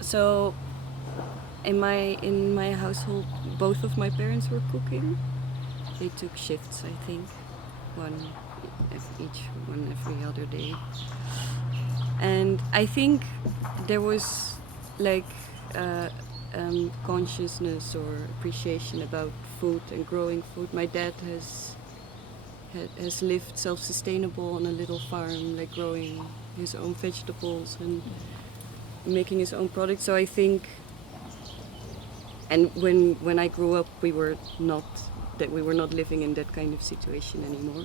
So in my household, both of my parents were cooking. They took shifts, I think, one every other day. And I think there was like consciousness or appreciation about food and growing food. My dad has lived self-sustainable on a little farm, like growing his own vegetables and making his own products. So I think, and when I grew up, we were not living in that kind of situation anymore.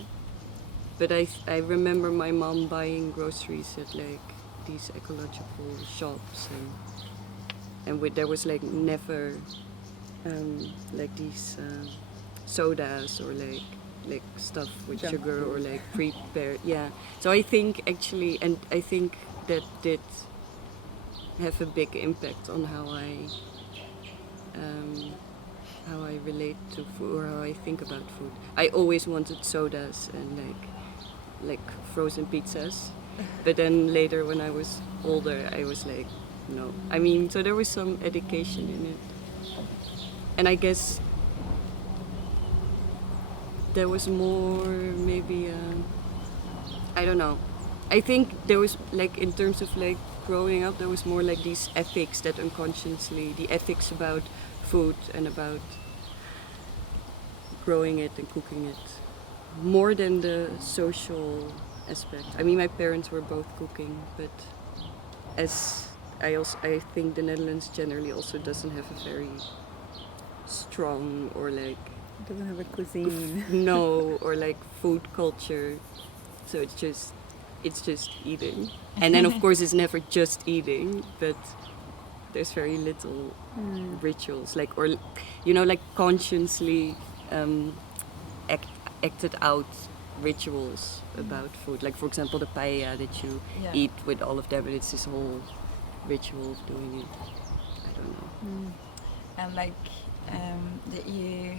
But I remember my mom buying groceries at like these ecological shops, and there was like never like these sodas or like stuff with Junk sugar food. or like prepared. Yeah. So I think actually, and I think that did have a big impact on how I relate to food or how I think about food. I always wanted sodas and like frozen pizzas, but then later when I was older, I was like, no. I mean, so there was some education in it, and I guess there was more maybe I don't know. I think there was like in terms of like growing up, there was more like these ethics that unconsciously, the ethics about food and about growing it and cooking it, more than the social aspect. I mean, my parents were both cooking, but as I think the Netherlands generally also doesn't have a very strong or like It doesn't have a cuisine. no or like food culture, so it's just eating, and then of course it's never just eating, but there's very little rituals like, or you know, like consciously acted out rituals about food, like for example the paella that you eat with all of them, but it's this whole ritual of doing it. I don't know. And like, did you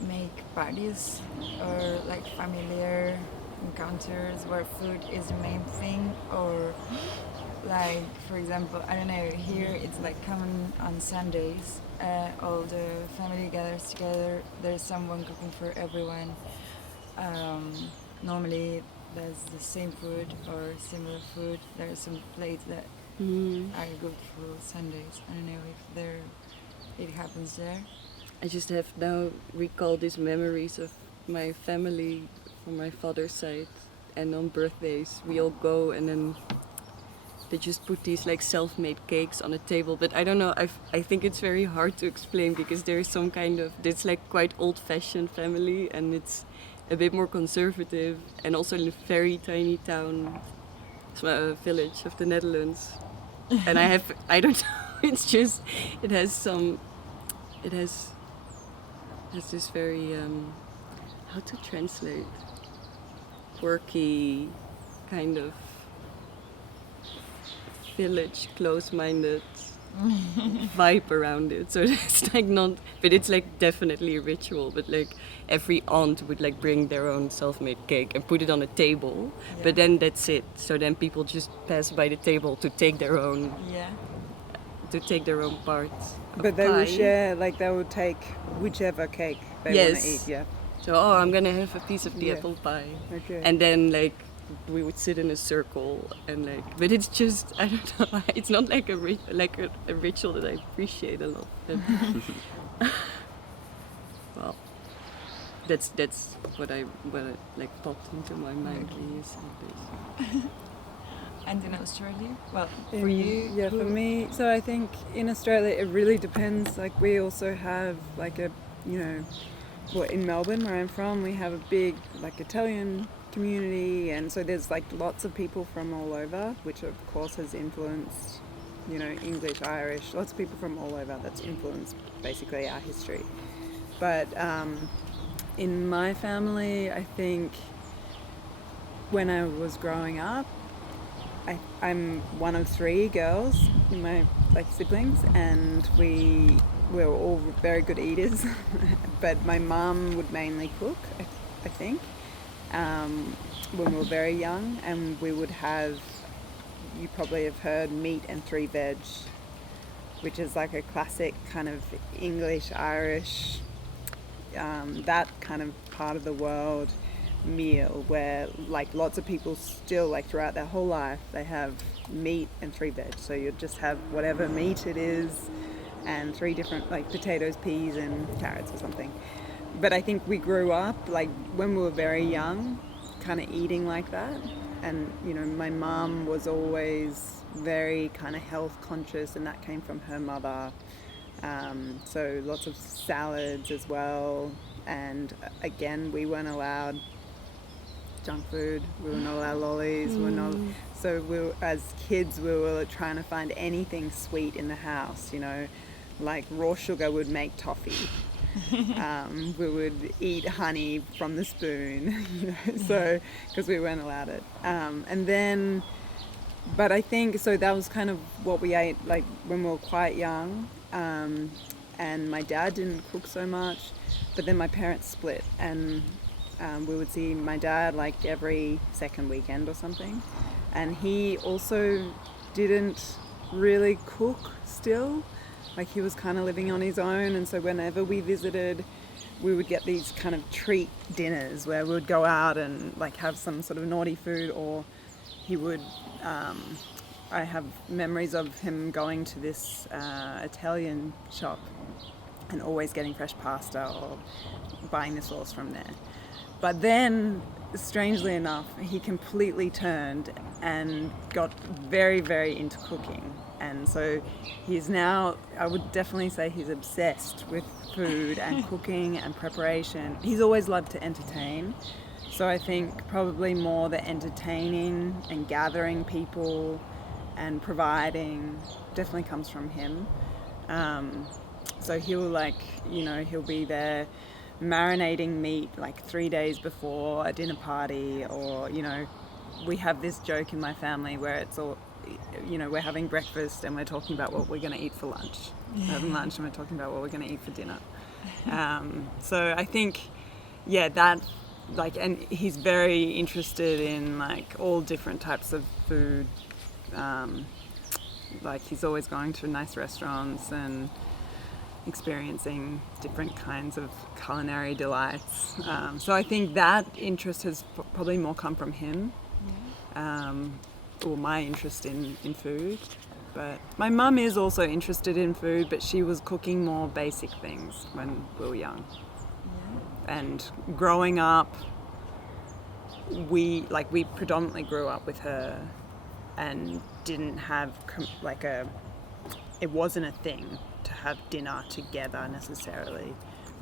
make parties or like familiar encounters where food is the main thing, or like for example, I don't know, here it's like common on Sundays, all the family gathers together, there's someone cooking for everyone. Normally there's the same food or similar food. There are some plates that are good for Sundays. I don't know if it happens there. I just have now recalled these memories of my family from my father's side, and on birthdays we all go and then they just put these like self-made cakes on a table, but I don't know, I think it's very hard to explain because there's some kind of, it's like quite old-fashioned family and it's a bit more conservative, and also in a very tiny town, village of the Netherlands, and I don't know, it's just, it has this very, how to translate, quirky kind of village, close-minded vibe around it. So it's like not, but it's like definitely a ritual, but like every aunt would like bring their own self-made cake and put it on a table, but then that's it. So then people just pass by the table to take their own parts. But they will share, like they will take whichever cake they want to eat, yeah. So, I'm gonna have a piece of the apple pie. Okay. And then like we would sit in a circle and like, but it's just, I don't know, it's not like a ritual that I appreciate a lot. But well, that's what like popped into my mind when you said this. And in Australia? Well, for you? Yeah, for me, so I think in Australia it really depends. Like we also have like a, you know, well, in Melbourne where I'm from, we have a big like Italian community, and so there's like lots of people from all over, which of course has influenced, you know, English, Irish, lots of people from all over. That's influenced basically our history. But in my family, I think when I was growing up, I'm one of 3 girls in my like siblings, and we were all very good eaters. But my mum would mainly cook, I think, when we were very young, and we would have you probably have heard meat and 3 veg, which is like a classic kind of English, Irish, that kind of part of the world meal where like lots of people still like throughout their whole life they have meat and 3 veg. So you just have whatever meat it is and 3 different like potatoes, peas and carrots or something. But I think we grew up like when we were very young kind of eating like that. And you know, my mum was always very kind of health conscious, and that came from her mother. So lots of salads as well. And again, we weren't allowed junk food. We were not allowed lollies. We were not. So as kids, we were trying to find anything sweet in the house. You know, like raw sugar would make toffee. We would eat honey from the spoon. You know, so because we weren't allowed it. And then, but I think so. That was kind of what we ate like when we were quite young. And my dad didn't cook so much, but then my parents split, and we would see my dad like every second weekend or something, and he also didn't really cook still, like he was kind of living on his own. And so whenever we visited, we would get these kind of treat dinners where we would go out and like have some sort of naughty food, or he would I have memories of him going to this Italian shop and always getting fresh pasta or buying the sauce from there. But then, strangely enough, he completely turned and got very, very into cooking. And so he's now, I would definitely say he's obsessed with food and cooking and preparation. He's always loved to entertain. So I think probably more the entertaining and gathering people and providing definitely comes from him. So he'll like, you know, he'll be there marinating meat like 3 days before a dinner party, or, you know, we have this joke in my family where it's all, you know, we're having breakfast and we're talking about what we're going to eat for lunch. We're having lunch and we're talking about what we're going to eat for dinner. So I think, yeah, that, like, and he's very interested in like all different types of food. Like he's always going to nice restaurants and experiencing different kinds of culinary delights. So I think that interest has probably more come from him, or my interest in food. But my mum is also interested in food, but she was cooking more basic things when we were young. And growing up, we predominantly grew up with her and didn't have it wasn't a thing to have dinner together necessarily.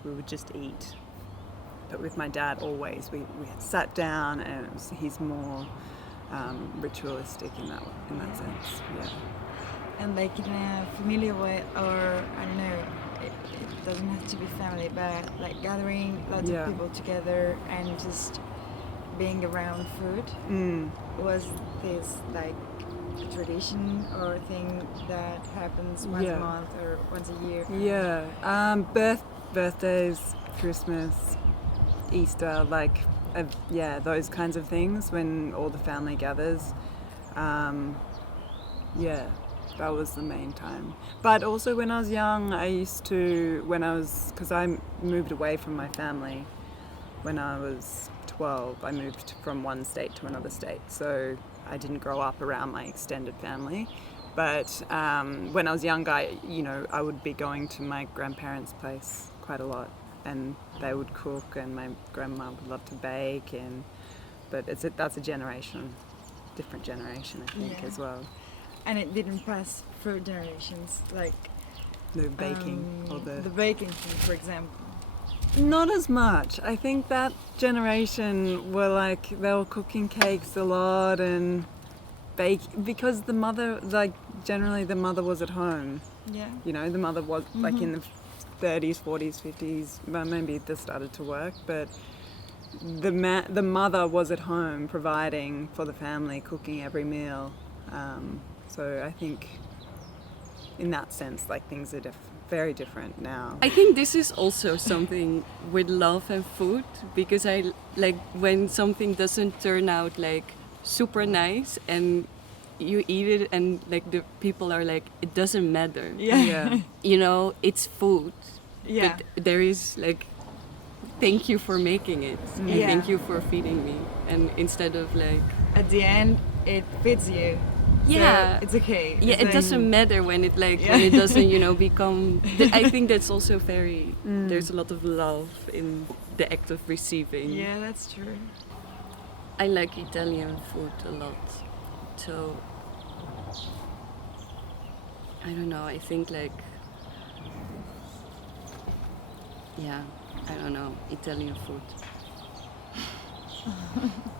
We would just eat. But with my dad, always we had sat down, and he's more ritualistic in that sense. Yeah. And like in a familiar way, or I don't know, it doesn't have to be family, but like gathering lots of people together and just being around food. Was this like a tradition or thing that happens once a month or once a year? Birthdays, Christmas, Easter, like those kinds of things when all the family gathers. That was the main time. But also when I was young, because I moved away from my family when I was 12. I moved from one state to another state, so I didn't grow up around my extended family. But when I was younger, I would be going to my grandparents' place quite a lot, and they would cook, and my grandma would love to bake, but that's a different generation, I think, as well. And it didn't pass through generations, like the baking or the baking thing, for example. Not as much. I think that generation they were cooking cakes a lot and because the mother, generally the mother was at home. Yeah. The mother was in the 30s, 40s, 50s, maybe this started to work, but the mother was at home providing for the family, cooking every meal. So I think in that sense, things are very different now. I think this is also something with love and food, because I like when something doesn't turn out super nice, and you eat it and like the people are like, it doesn't matter. Yeah. You know, it's food. Yeah. But there is like, thank you for making it. And Yeah. thank you for feeding me. And instead of like, At the end, it feeds you. Yeah. So it's okay. yeah, It's it like- doesn't matter when it like Yeah. when it doesn't, you know, become. I think that's also very. There's a lot of love in the act of receiving. Yeah, that's true. I like Italian food a lot. So I don't know. I think like yeah, I don't know, Italian food.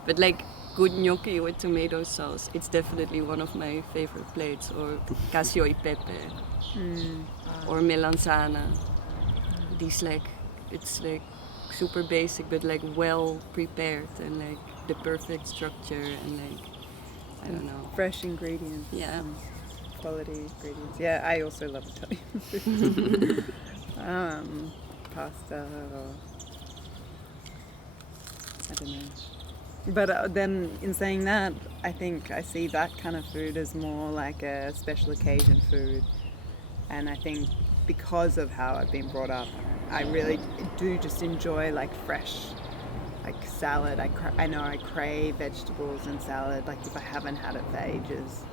But like good gnocchi with tomato sauce, it's definitely one of my favorite plates. Or cacio e pepe, or melanzana. These like, it's like super basic, but like well prepared and like the perfect structure and like I don't know. Fresh ingredients. Yeah. and quality ingredients. Yeah, I also love Italian food. Pasta or I don't know. But then in saying that, I think I see that kind of food as more like a special occasion food. And I think because of how I've been brought up, I really do just enjoy like fresh, like salad. I know I crave vegetables and salad, like if I haven't had it for ages.